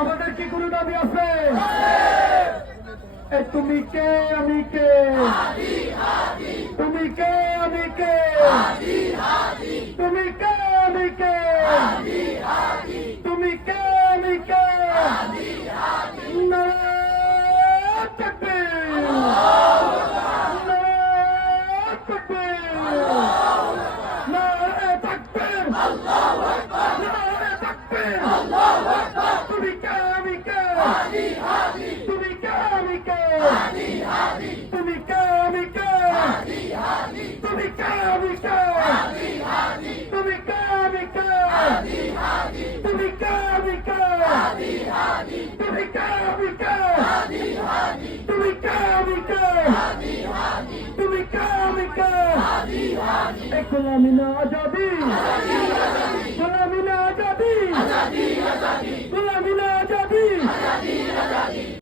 আমাদের কি কোনো দাবি আছে? তুমি কে আমি কে, তুমি কে আমি কে, তুমি কে আমি কে, তুমি কে আমি কে। নারায়ে তাকবীর, নারায়ে তাকবীর, নারায়ে তাকবীর, নারায়ে তাকবীর। তুমি কে আমি কে, তুমি কে আমি কে, তুমি কে আমি কে, তুমি কে আমি কে, তুমি কে আমি কে, তুমি কে আমি কে, তুমি কে আমি কে, তুমি কে আমি কে, তুমি কে আমি কে। গোলামি না আজাদি, গোলামি না আজাদি।